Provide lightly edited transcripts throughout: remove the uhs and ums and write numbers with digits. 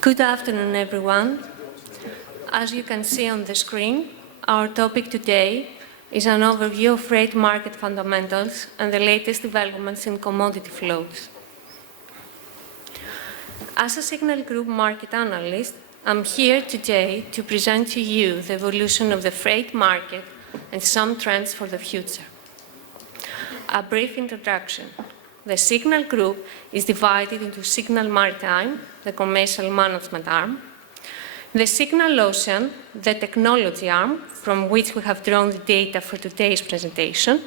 Good afternoon, everyone. As you can see on the screen, our topic today is an overview of freight market fundamentals and the latest developments in commodity flows. As a Signal Group market analyst, I'm here today to present to you the evolution of the freight market and some trends for the future. A brief introduction. The Signal Group is divided into Signal Maritime, the commercial management arm, the Signal Ocean, the technology arm, from which we have drawn the data for today's presentation,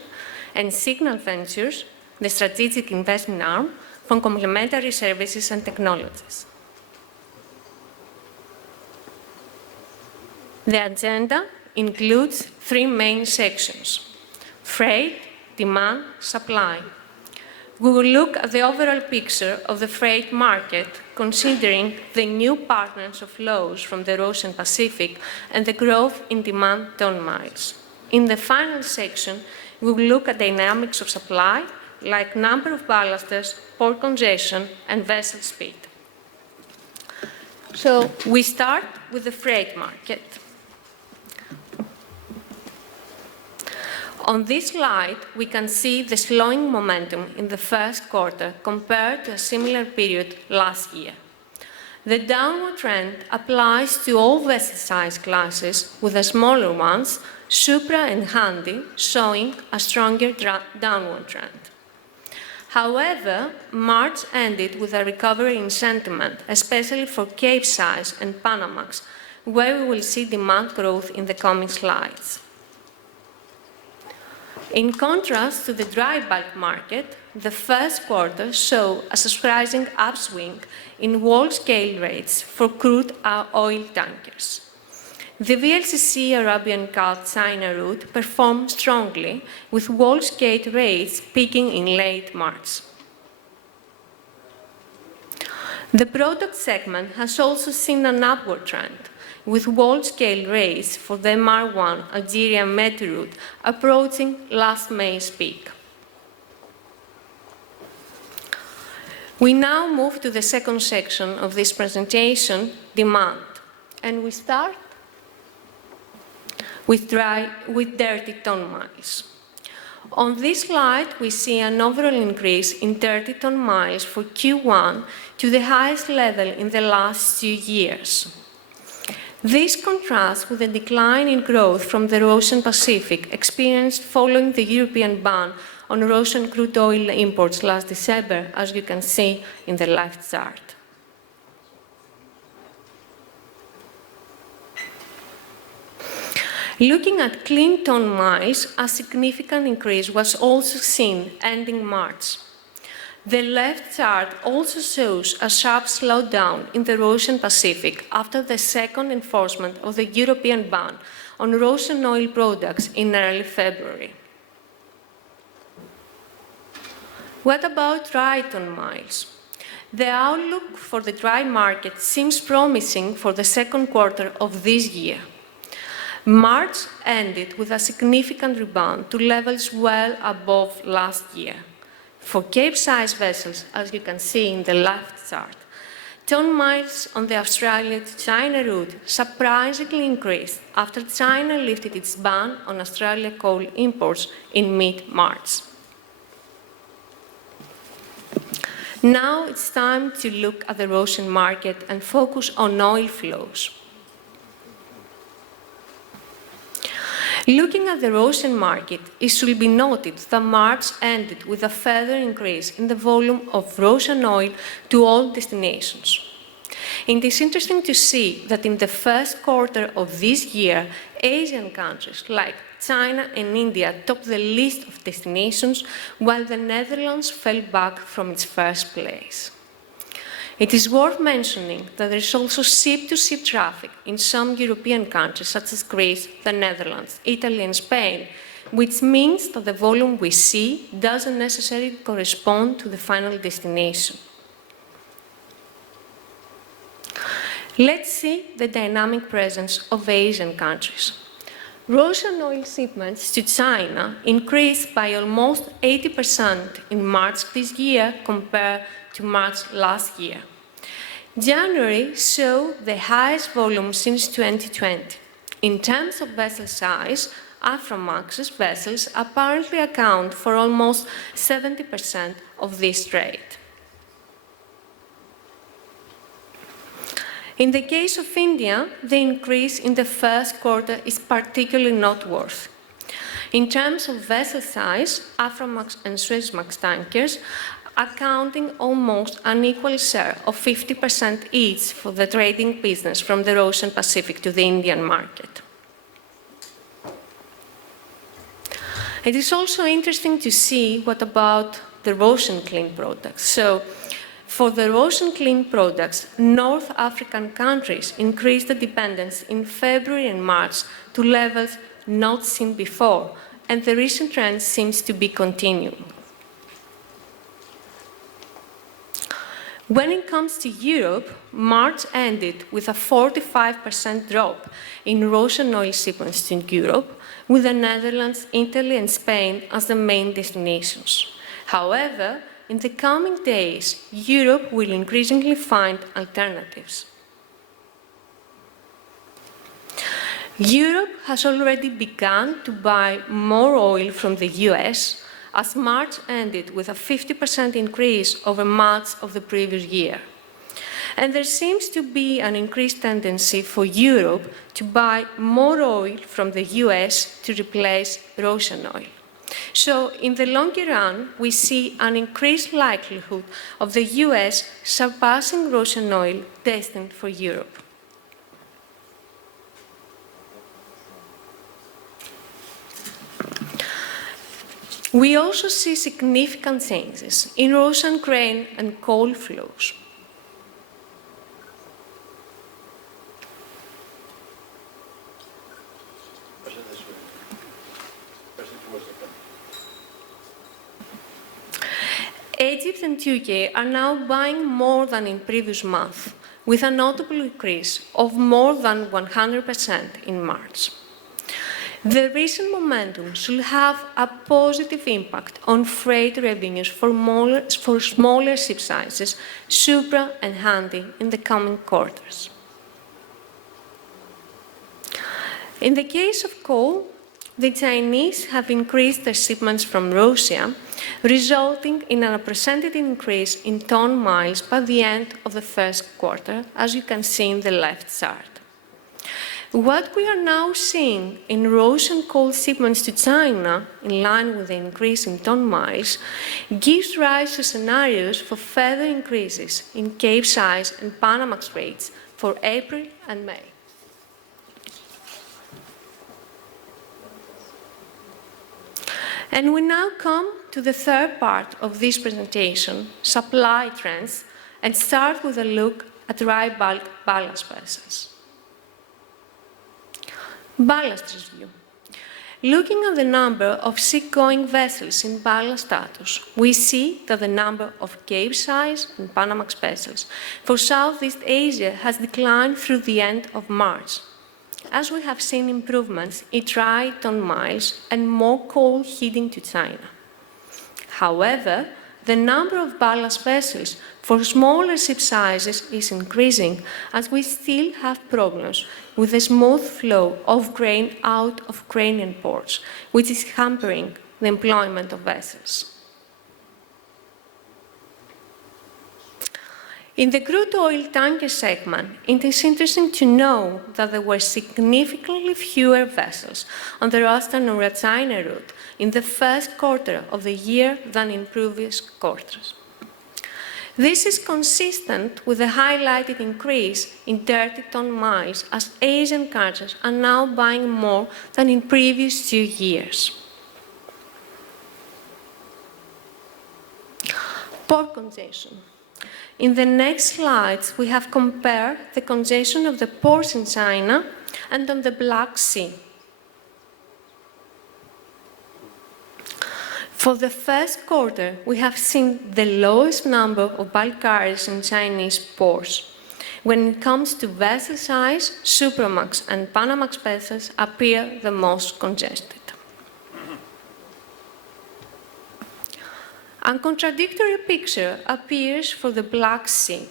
and Signal Ventures, the strategic investment arm, from complementary services and technologies. The agenda includes three main sections: freight, demand, supply. We will look at the overall picture of the freight market, considering the new partners of flows from the Ocean Pacific and the growth in demand ton miles. In the final section, we will look at dynamics of supply, like number of ballasters, port congestion, and vessel speed. So we start with the freight market. On this slide, we can see the slowing momentum in the first quarter compared to a similar period last year. The downward trend applies to all vessel size classes, with the smaller ones, Supra and Handy, showing a stronger downward trend. However, March ended with a recovery in sentiment, especially for Capesize and Panamax, where we will see demand growth in the coming slides. In contrast to the dry bulk market, the first quarter saw a surprising upswing in world-scale rates for crude oil tankers. The VLCC Arabian Gulf China route performed strongly, with world-scale rates peaking in late March. The product segment has also seen an upward trend, with world-scale rates for the MR1 Algeria Med route approaching last May's peak. We now move to the second section of this presentation, demand, and we start with dirty ton miles. On this slide, we see an overall increase in dirty ton miles for Q1 to the highest level in the last 2 years. This contrasts with the decline in growth from the Ocean Pacific experienced following the European ban on Russian crude oil imports last December, as you can see in the left chart. Looking at clean ton miles, a significant increase was also seen ending March. The left chart also shows a sharp slowdown in the Russian Pacific after the second enforcement of the European ban on Russian oil products in early February. What about dry ton miles? The outlook for the dry market seems promising for the second quarter of this year. March ended with a significant rebound to levels well above last year. For Cape-size vessels, as you can see in the left chart, ton miles on the Australia to China route surprisingly increased after China lifted its ban on Australia coal imports in mid-March. Now it's time to look at the Russian market and focus on oil flows. Looking at the Russian market, it should be noted that March ended with a further increase in the volume of Russian oil to all destinations. It is interesting to see that in the first quarter of this year, Asian countries like China and India topped the list of destinations, while the Netherlands fell back from its first place. It is worth mentioning that there is also ship-to-ship traffic in some European countries, such as Greece, the Netherlands, Italy, and Spain, which means that the volume we see doesn't necessarily correspond to the final destination. Let's see the dynamic presence of Asian countries. Russian oil shipments to China increased by almost 80% in March this year compared to March last year. January saw the highest volume since 2020. In terms of vessel size, Aframax vessels apparently account for almost 70% of this trade. In the case of India, the increase in the first quarter is particularly noteworthy. In terms of vessel size, Aframax and Suezmax tankers accounting almost an equal share of 50% each for the trading business from the Russian Pacific to the Indian market. It is also interesting to see what about the Russian clean products. So, for the Russian clean products, North African countries increased the dependence in February and March to levels not seen before, and the recent trend seems to be continuing. When it comes to Europe, March ended with a 45% drop in Russian oil shipments to Europe, with the Netherlands, Italy, and Spain as the main destinations. However, in the coming days, Europe will increasingly find alternatives. Europe has already begun to buy more oil from the US, as March ended with a 50% increase over March of the previous year. And there seems to be an increased tendency for Europe to buy more oil from the US to replace Russian oil. So, in the longer run, we see an increased likelihood of the US surpassing Russian oil destined for Europe. We also see significant changes in Russian grain and coal flows. Egypt and Turkey are now buying more than in previous months, with a notable increase of more than 100% in March. The recent momentum should have a positive impact on freight revenues for smaller ship sizes, Supra and Handy, in the coming quarters. In the case of coal, the Chinese have increased their shipments from Russia, resulting in an unprecedented increase in ton miles by the end of the first quarter, as you can see in the left chart. What we are now seeing in Russian coal shipments to China, in line with the increase in ton miles, gives rise to scenarios for further increases in Capesize and Panamax rates for April and May. And we now come to the third part of this presentation, supply trends, and start with a look at dry bulk ballast vessels. Ballast review. Looking at the number of seagoing vessels in ballast status, we see that the number of Capesize and Panamax vessels for Southeast Asia has declined through the end of March, as we have seen improvements in dry ton miles and more coal heading to China. However, the number of ballast vessels for smaller ship sizes is increasing, as we still have problems with the smooth flow of grain out of Ukrainian ports, which is hampering the employment of vessels. In the crude oil tanker segment, it is interesting to know that there were significantly fewer vessels on the Rotterdam-China route in the first quarter of the year than in previous quarters. This is consistent with the highlighted increase in dirty ton miles, as Asian carriers are now buying more than in previous 2 years. Port congestion. In the next slides, we have compared the congestion of the ports in China and on the Black Sea. For the first quarter, we have seen the lowest number of bulk carriers in Chinese ports, When it comes to vessel size, Supramax and Panamax vessels appear the most congested. A contradictory picture appears for the Black Sea,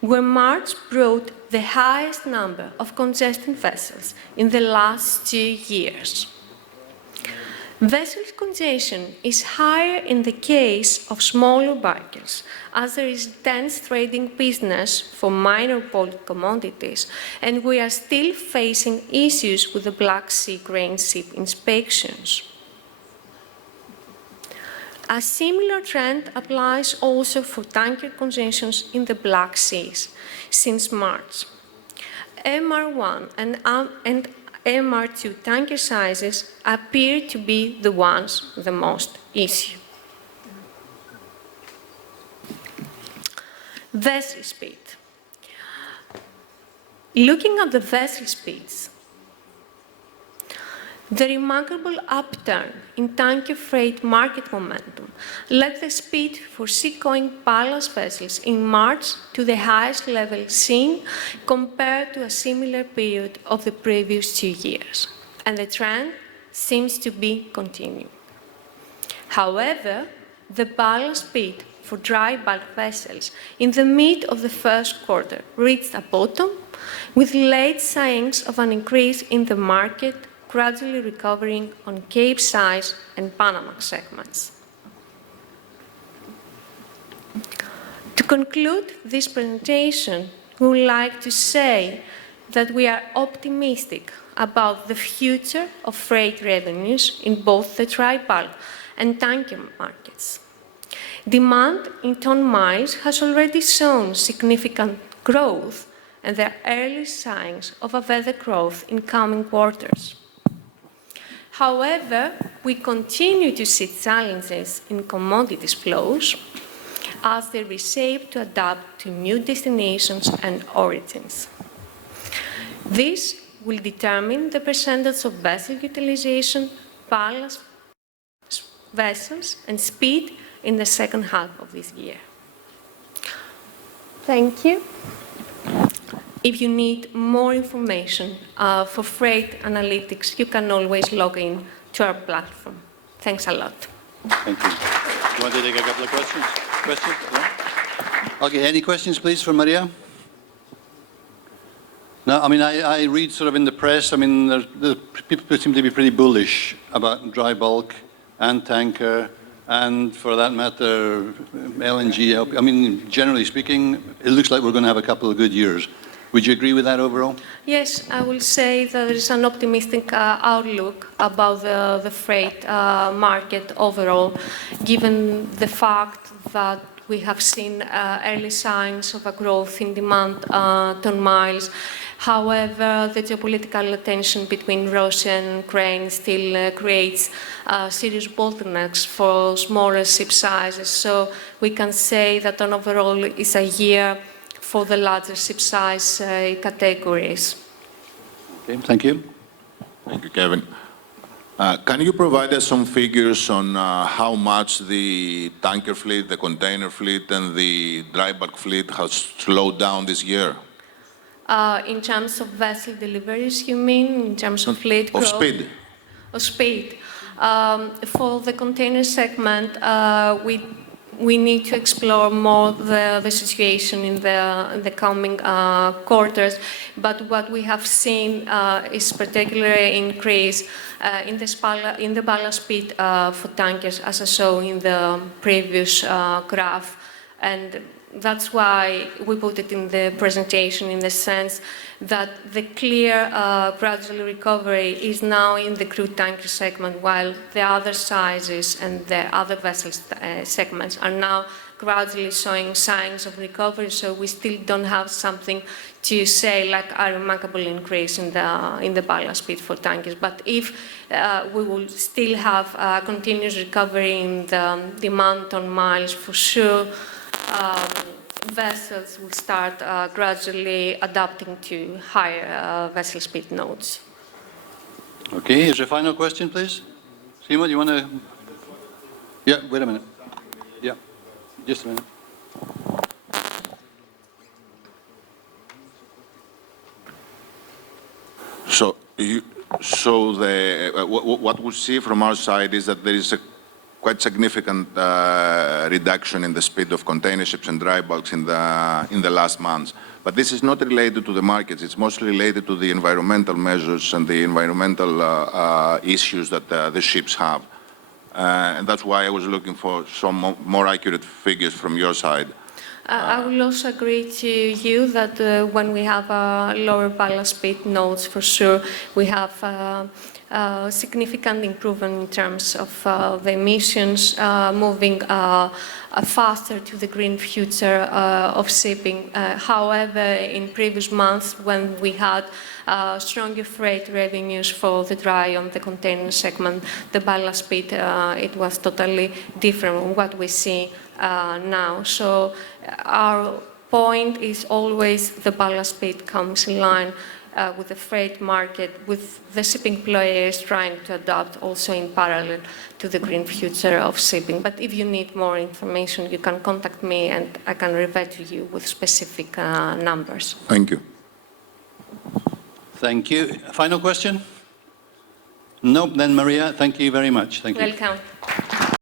where March brought the highest number of congested vessels in the last 2 years. Vessel congestion is higher in the case of smaller bulkers, as there is dense trading business for minor bulk commodities, and we are still facing issues with the Black Sea grain ship inspections. A similar trend applies also for tanker congestions in the Black Seas since March. MR1 and MR2 tanker sizes appear to be the ones with the most issue. Vessel speed. Looking at the vessel speeds, the remarkable upturn in tanker freight market momentum led the speed for seagoing ballast vessels in March to the highest level seen compared to a similar period of the previous 2 years, and the trend seems to be continuing. However, the ballast speed for dry bulk vessels in the mid of the first quarter reached a bottom, with late signs of an increase in the market gradually recovering on Capesize and Panamax segments. To conclude this presentation, we would like to say that we are optimistic about the future of freight revenues in both the dry bulk and tanker markets. Demand in ton miles has already shown significant growth, and there are early signs of a further growth in coming quarters. However, we continue to see challenges in commodities flows as they reshape to adapt to new destinations and origins. This will determine the percentage of vessel utilization, ballast vessels, and speed in the second half of this year. Thank you. If you need more information for freight analytics, you can always log in to our platform. Thanks a lot. Thank you. You want to take a couple of questions? No? Okay, any questions, please, for Maria? No, I mean, I read sort of in the press, I mean, the people seem to be pretty bullish about dry bulk and tanker, and for that matter, LNG. I mean, generally speaking, it looks like we're going to have a couple of good years. Would you agree with that overall? Yes, I will say that there is an optimistic outlook about the freight market overall, given the fact that we have seen early signs of a growth in demand ton miles. However, the geopolitical tension between Russia and Ukraine still creates serious bottlenecks for smaller ship sizes. So we can say that on overall it's a year for the larger ship size categories. Okay, thank you. Thank you, Kevin. Can you provide us some figures on how much the tanker fleet, the container fleet, and the dry bulk fleet has slowed down this year? In terms of vessel deliveries, you mean? In terms of fleet growth? Of speed. Of speed. For the container segment, we need to explore more the situation in the coming quarters. But what we have seen is particularly increase in the ballast speed for tankers, as I saw in the previous graph. And that's why we put it in the presentation in the sense that the clear gradual recovery is now in the crude tanker segment, while the other sizes and the other vessel segments are now gradually showing signs of recovery. So we still don't have something to say like a remarkable increase in the ballast speed for tankers. But if we will still have continuous recovery in the demand on miles, for sure, vessels will start gradually adapting to higher vessel speed nodes. Okay, here's your final question, please. Simo, do you want to? Yeah, wait a minute. Yeah, just a minute. What we see from our side is that there is a quite significant reduction in the speed of container ships and dry bulks in the last months. But this is not related to the markets. It's mostly related to the environmental measures and the environmental issues that the ships have. And that's why I was looking for some more accurate figures from your side. I will also agree to you that when we have lower ballast speed nodes, for sure, we have significant improvement in terms of the emissions, moving faster to the green future of shipping. However, in previous months, when we had stronger freight revenues for the dry and the container segment, the ballast speed, it was totally different from what we see now. So our point is always the ballast speed comes in line with the freight market, with the shipping players trying to adapt also in parallel to the green future of shipping. But if you need more information, you can contact me and I can revert to you with specific numbers. Thank you. Thank you. Final question? Nope, then Maria, thank you very much. Thank you. Welcome.